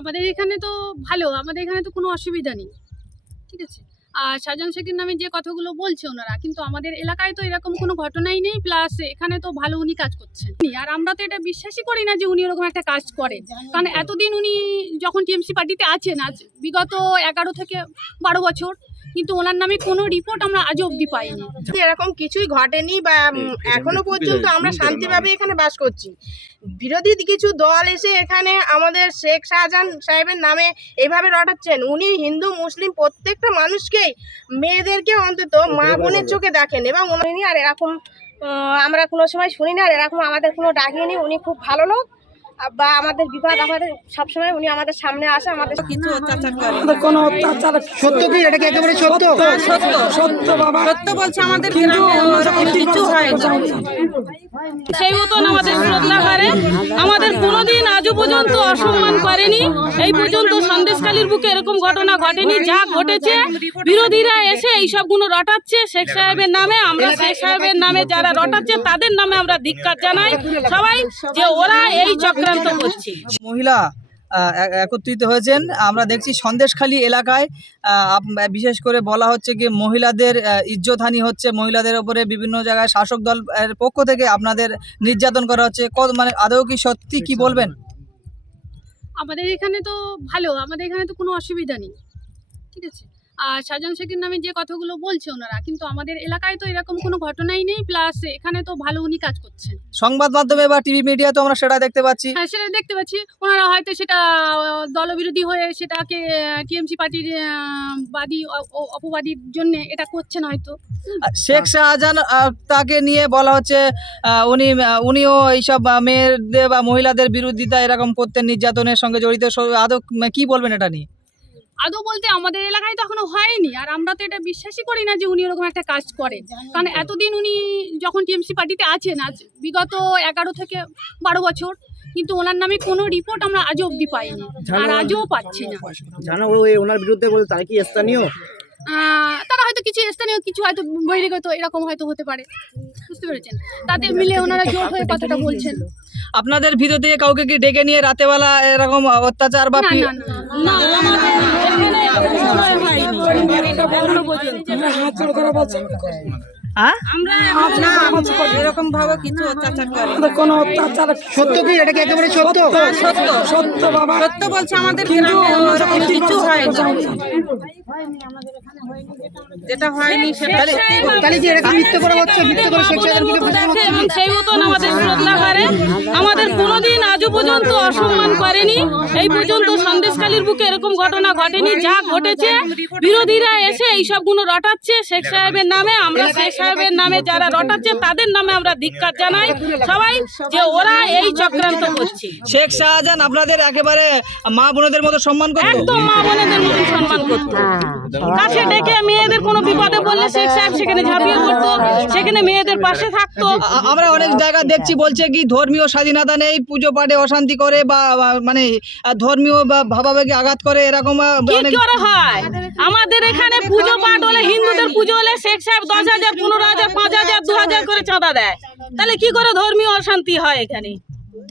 আমাদের এখানে তো ভালো, আমাদের এখানে তো কোনো অসুবিধা নেই। ঠিক আছে? আর সাজান শেখের নামে যে কথাগুলো বলছে ওনারা, কিন্তু আমাদের এলাকায় তো এরকম কোনো ঘটনাই নেই, প্লাস এখানে তো ভালো উনি কাজ করছেন। আর আমরা তো এটা বিশ্বাসই করি না যে উনি ওরকম একটা কাজ করেন। কারণ এতদিন উনি যখন টিএমসি পার্টিতে আছেন, আজ বিগত এগারো থেকে বারো বছর কিন্তু ওনার নামে কোনো রিপোর্ট আমরা আজও অবধি পাইনি। এরকম কিছুই ঘটেনি বা এখনও পর্যন্ত আমরা শান্তিভাবে এখানে বাস করছি। বিরোধী কিছু দল এসে এখানে আমাদের শেখ শাহজাহান সাহেবের নামে এইভাবে রটাচ্ছেন। উনি হিন্দু মুসলিম প্রত্যেকটা মানুষকেই মেয়েদেরকে অন্তত মা বোনের চোখে দেখেন এবং উনি আর এরকম আমরা কোনো সময় শুনি না আর এরকম আমাদের কোনো ডাকিনি। উনি খুব ভালো লোক বা আমাদের বিপদ আমাদের সবসময় উনি আমাদের সামনে আসে আমাদের কিছু অত্যাচার করে আমাদের কোনো অত্যাচার সত্য কি? এটা কি একেবারে সত্য। সত্য? সত্য। বাবা। সত্য বলছে আমাদের কিছু হয় না। সেই মতন আমাদের শ্রদ্ধা করে। আমাদের কোনোদিন আজও পর্যন্ত অসম্মান করেনি। এই পর্যন্ত সন্দেশকালীর বুকে এরকম ঘটনা ঘটেনি, যা ঘটেছে। বিরোধীরা এসে এই সবগুলো রটাচ্ছে। শেখ সাহেবের নামে আমরা শেখ সাহেবের নামে যারা রটাচ্ছে, তাদের নামে আমরা ধিক্কার জানাই। সবাই যে ওরা এই চক্রান্ত করছে। মহিলা একত্রিত হয়েছেন। আমরা দেখছি সন্দেশখালী এলাকায় বিশেষ করে বলা হচ্ছে কি মহিলাদের ইজ্জতহানি হচ্ছে। মহিলাদের ওপরে বিভিন্ন জায়গায় শাসক দল পক্ষ থেকে আপনাদের নির্যাতন করা হচ্ছে। কত মানে আদৌ কি সত্যি কি বলবেন? আমাদের এখানে তো ভালো আমাদের এখানে তো কোনো অসুবিধা নেই। ঠিক আছে? আর শাহজাহান শেখের নামে যে কথাগুলো বলছে ওনারা কিন্তু আমাদের এলাকায় তো এরকম কোনো ঘটনাই নেই প্লাস এখানে তো ভালো উনি কাজ করছেন। সংবাদ মাধ্যমে বা টিভি মিডিয়া তো আমরা সেটা দেখতে পাচ্ছি। হ্যাঁ সেটা দেখতে পাচ্ছি। ওনারা হয়তো সেটা দলবিরোধী হয়ে সেটাকে টিএমসি পার্টির বাদী অপবাদীর জন্য এটা করছেন হয়তো। শেখ শাহজাহান তাকে নিয়ে বলা হচ্ছে উনি উনিও এইসব মেয়েদের বা মহিলাদের বিরোধিতা এরকম করতেন নির্যাতনের সঙ্গে জড়িত। আদৌ কি বলবেন এটা নিয়ে? আদৌ বলতে আমাদের এলাকায় তো এখনও হয়নি। আর আমরা তো এটা বিশ্বাসই করি না যে উনি ওরকম একটা কাজ করেন। কারণ এতদিন উনি যখন টিএমসি পার্টিতে আছেন আজ বিগত এগারো থেকে বারো বছর কিন্তু ওনার নামে কোনো রিপোর্ট আমরা আজও অব্দি পাইনি। আর আজও পাচ্ছি না। জানো ওনার বিরুদ্ধে বলে তারা কি স্থানীয়? তারা হয়তো কিছু স্থানীয় কিছু হয়তো বহিরাগত এরকম হয়তো হতে পারে বুঝতে পেরেছেন তাতে মিলে ওনারা জোর হয়ে কথাটা বলছেন আপনাদের ভিতর দিয়ে কাউকে কি ডেকে নিয়ে রাতেবেলা এরকম অত্যাচার বা না না না হ্যাঁ কোনো অত্যাচার সত্য কি? এটা কি একেবারে সত্য? সত্য সত্য বাবা। সত্য বলছে আমাদের কিছু হয় না যেটা হয়নি সেটা তাহলে তাহলে কি এরকম মিথ্যে করে হচ্ছে মিথ্যে করে শেখ করে আমাদের কোনোদিন আজও পর্যন্ত অসম্মান করেনি। এই পর্যন্ত সন্দেশকালীর বুকে এরকম ঘটনা ঘটেনি যা ঘটেছে। বিরোধীরা এসে এই সবগুলো রটাচ্ছে। শেখ সাহেবের নামে আমরা শেখ সাহেবের নামে যারা রটাচ্ছে তাদের নামে আমরা ধিক্কার জানাই। সবাই যে ওরা এই চক্রান্ত করছে। শেখ শাহজাহান আপনাদের একেবারে মা বোনদের মতো সম্মান করতো? একদম মা বোনেদের মতন সম্মান করতো। কাছে ডেকে মেয়েদের কোনো বিপদে বললে শেখ সাহেব সেখানে ঝাঁপিয়ে পড়তো সেখানে মেয়েদের পাশে থাকতো। আমরা অনেক জায়গা দেখছি বলছে কি ধর্মীয় স্বাধীনতা নেই পুজো পাঠে অশান্তি করে বা মানে ধর্মীয় বা ভাবাবেগে আঘাত করে এরকম করে হয়? আমাদের এখানে পুজো পাঠ হলে হিন্দুদের পুজো হলে শেখ সাহেব দশ হাজার পনেরো হাজার পাঁচ হাজার দু হাজার করে চাঁদা দেয়। তাহলে কি করে ধর্মীয় অশান্তি হয় এখানে?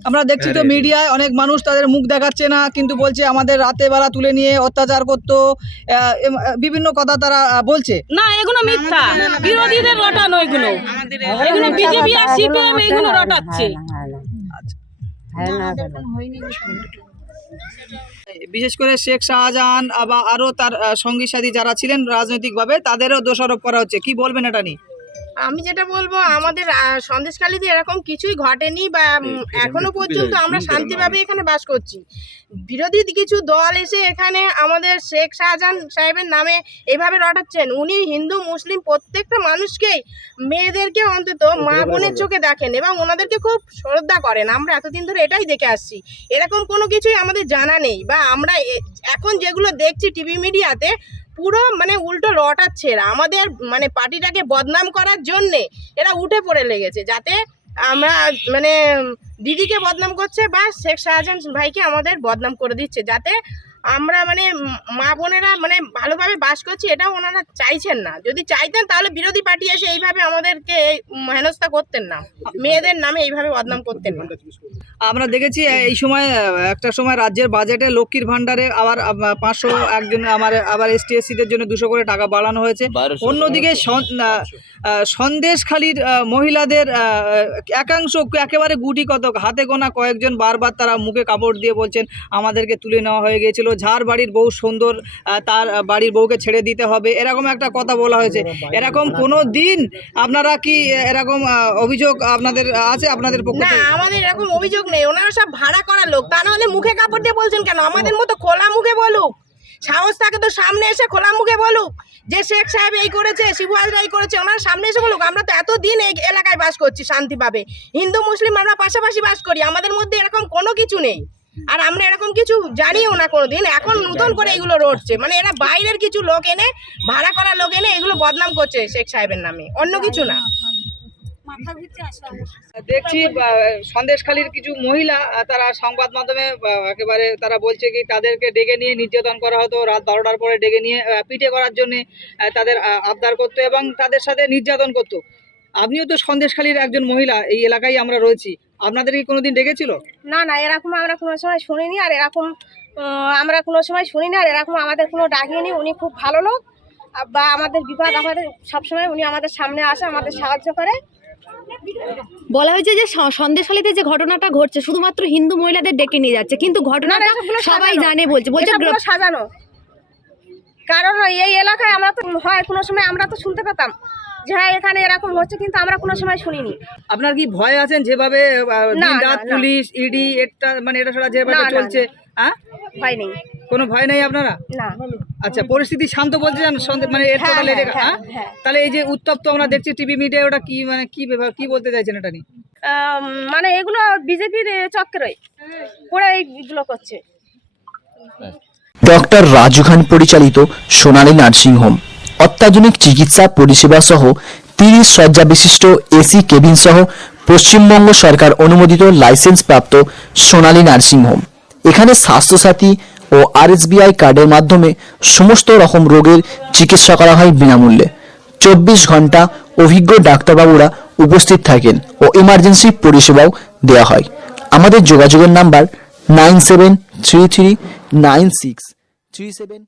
আমরা দেখছি তো মিডিয়ায় অনেক মানুষ তাদের মুখ দেখাচ্ছে না কিন্তু বলছে আমাদের রাতে বেলা তুলে নিয়ে অত্যাচার করতো আহ, বিভিন্ন কথা তারা বলছে। না এগুলো মিথ্যা। বিরোধীদের রটানো এগুলো। এগুলো বিজেপি আর সিপিএম এগুলো রটাচ্ছে। বিশেষ করে শেখ শাহজাহান আবার বা আরও তার সঙ্গী সাথী যারা ছিলেন রাজনৈতিকভাবে তাদেরও দোষারোপ করা হচ্ছে। কি বলবেন এটা নিয়ে? আমি যেটা বলব আমাদের আহ, সন্দেশখালীতে এরকম কিছুই ঘটেনি বা এখনও পর্যন্ত আমরা শান্তিভাবে এখানে বাস করছি। বিরোধী কিছু দল এসে এখানে আমাদের শেখ শাহজাহান সাহেবের নামে এভাবে রটাচ্ছেন। উনি হিন্দু মুসলিম প্রত্যেকটা মানুষকেই মেয়েদেরকে অন্তত মা বোনের চোখে দেখেন এবং ওনাদেরকে খুব শ্রদ্ধা করেন। আমরা এতদিন ধরে এটাই দেখে আসছি। এরকম কোনো কিছুই আমাদের জানা নেই বা আমরা এ- এখন যেগুলো দেখছি টিভি মিডিয়াতে পুরো মানে উল্টো রটাচ্ছে এরা। আমাদের মানে পার্টিটাকে বদনাম করার জন্যে এরা উঠে পড়ে লেগেছে, যাতে আমরা মানে দিদিকে বদনাম করছে বা শেখ শাহজাহান ভাইকে আমাদের বদনাম করে দিচ্ছে, যাতে আমরা মানে মা বোনেরা মানে ভালোভাবে বাস করছি এটাও ওনারা চাইছেন না। যদি চাইতেন তাহলে বিরোধী পার্টি এসে এইভাবে আমাদেরকে হেনস্থা করতেন না। মেয়েদের নামে এইভাবে বদনাম করতেন না। আমরা দেখেছি এই সময় একটা সময় রাজ্যের বাজেটে লক্ষ্মীর ভান্ডারে আবার পাঁচশো একজন আমার আবার এসটি এসসিদের জন্য দুশো করে টাকা বাড়ানো হয়েছে। অন্যদিকে সন্দেশখালীর আহ, মহিলাদের একাংশ একেবারে গুটি কতক হাতে গোনা কয়েকজন বারবার তারা মুখে কাপড় দিয়ে বলছেন আমাদেরকে তুলে নেওয়া হয়ে গিয়েছিল। যার বাড়ির বউ সুন্দর তার বাড়ির বউকে ছেড়ে দিতে হবে। এরকম একটা কথা বলা হয়েছে। এরকম কোনো দিন আপনারা কি এরকম অভিযোগ আপনাদের আছে আপনাদের পক্ষে না আমাদের এরকম অভিযোগ নেই। ওনারা সব ভাড়া করা লোক। তা না হলে মুখে কাপড় দিয়ে বলছেন কেন? আমাদের মতো খোলা মুখে বলুক। সাহস থাকে তো সামনে এসে খোলা মুখে বলুক। যে শেখ সাহেব এই করেছে শিবু হাজরা এই করেছে ওনারা সামনে এসে বলুক। আমরা তো এতদিন এই এলাকায় বাস করছি শান্তিভাবে। হিন্দু মুসলিম আমরা পাশাপাশি বাস করি। আমাদের মধ্যে এরকম কোনো কিছু নেই। আর আমরা এরকম কিছু জানিও না কোনোদিন। এখন নতুন করে এগুলো রটছে। মানে এরা বাইরের কিছু লোক এনে ভাড়া করা লোক এনে এগুলো বদনাম করছে শেখ সাহেবের নামে। অন্য কিছু না। দেখছি সন্দেশখালীর কিছু মহিলা তারা সংবাদ মাধ্যমে একেবারে তারা বলছে কি তাদেরকে ডেকে নিয়ে নির্যাতন করা হতো। রাত বারোটার পরে ডেকে নিয়ে পিঠে করার জন্য তাদের আবদার করতো এবং তাদের সাথে নির্যাতন করতো। আপনিও তো সন্দেশখালীর একজন মহিলা এই এলাকায় আমরা রয়েছি। আপনাদের কি কোনোদিন ডেকেছিল? না না এরকম আমরা কোনো সময় শুনিনি আর এরকম আমরা কোনো সময় শুনিনি আর এরকম আমাদের কোনো ডাকিনি। উনি খুব ভালো লোক বা আমাদের বিপদ আমাদের সবসময় উনি আমাদের সামনে আসে আমাদের সাহায্য করে। বলা হয়েছে যে স- সন্দেশখালীতে যে ঘটনাটা ঘটছে শুধুমাত্র হিন্দু মহিলাদের ডেকে নিয়ে যাচ্ছে কিন্তু ঘটনাটা সবাই জানে বলছে বলছে সাজানো। কারণ এই এলাকায় আমরা তো হয় কোনো সময় আমরা তো শুনতে পেতাম। যে হ্যাঁ এখানে এরকম হচ্ছে কিন্তু আমরা কোনো সময় শুনিনি। আপনার কি ভয় আছেন যেভাবে। পুলিশ ইডি এটা মানে এটা সেটা যেভাবে চলছে হ্যাঁ? ভয় নেই। কোনো ভয় নেই আপনারা? না। আচ্ছা পরিস্থিতি শান্ত বলতে চান মানে এর হ্যাঁ, টোটাল হ্যাঁ, হ্যাঁ, হ্যাঁ। তাহলে এই যে উত্তপ্ত আমরা দেখছি টিভি মিডিয়া ওটা কি মানে কি ব্যাপার কি বলতে চাইছেন এটা নিয়ে? মানে এগুলো বিজেপির চক্রে ওরা এইগুলো করছে। ডক্টর রাজু খান পরিচালিত সোনালী নার্সিং হোম অত্যাধুনিক চিকিৎসা পরিষেবা সহ তিরিশ শয্যা বিশিষ্ট এসি কেবিন সহ পশ্চিমবঙ্গ সরকার অনুমোদিত লাইসেন্স প্রাপ্ত সোনালী নার্সিং হোম। এখানে স্বাস্থ্যসাথী ও আরএসবিআই কার্ডের মাধ্যমে সমস্ত রকম রোগের চিকিৎসা করা হয় বিনামূল্যে। চব্বিশ ঘণ্টা অভিজ্ঞ ডাক্তারবাবুরা উপস্থিত থাকেন ও ইমার্জেন্সি পরিষেবাও দেওয়া হয়। আমাদের যোগাযোগের number nine seven three three nine six three seven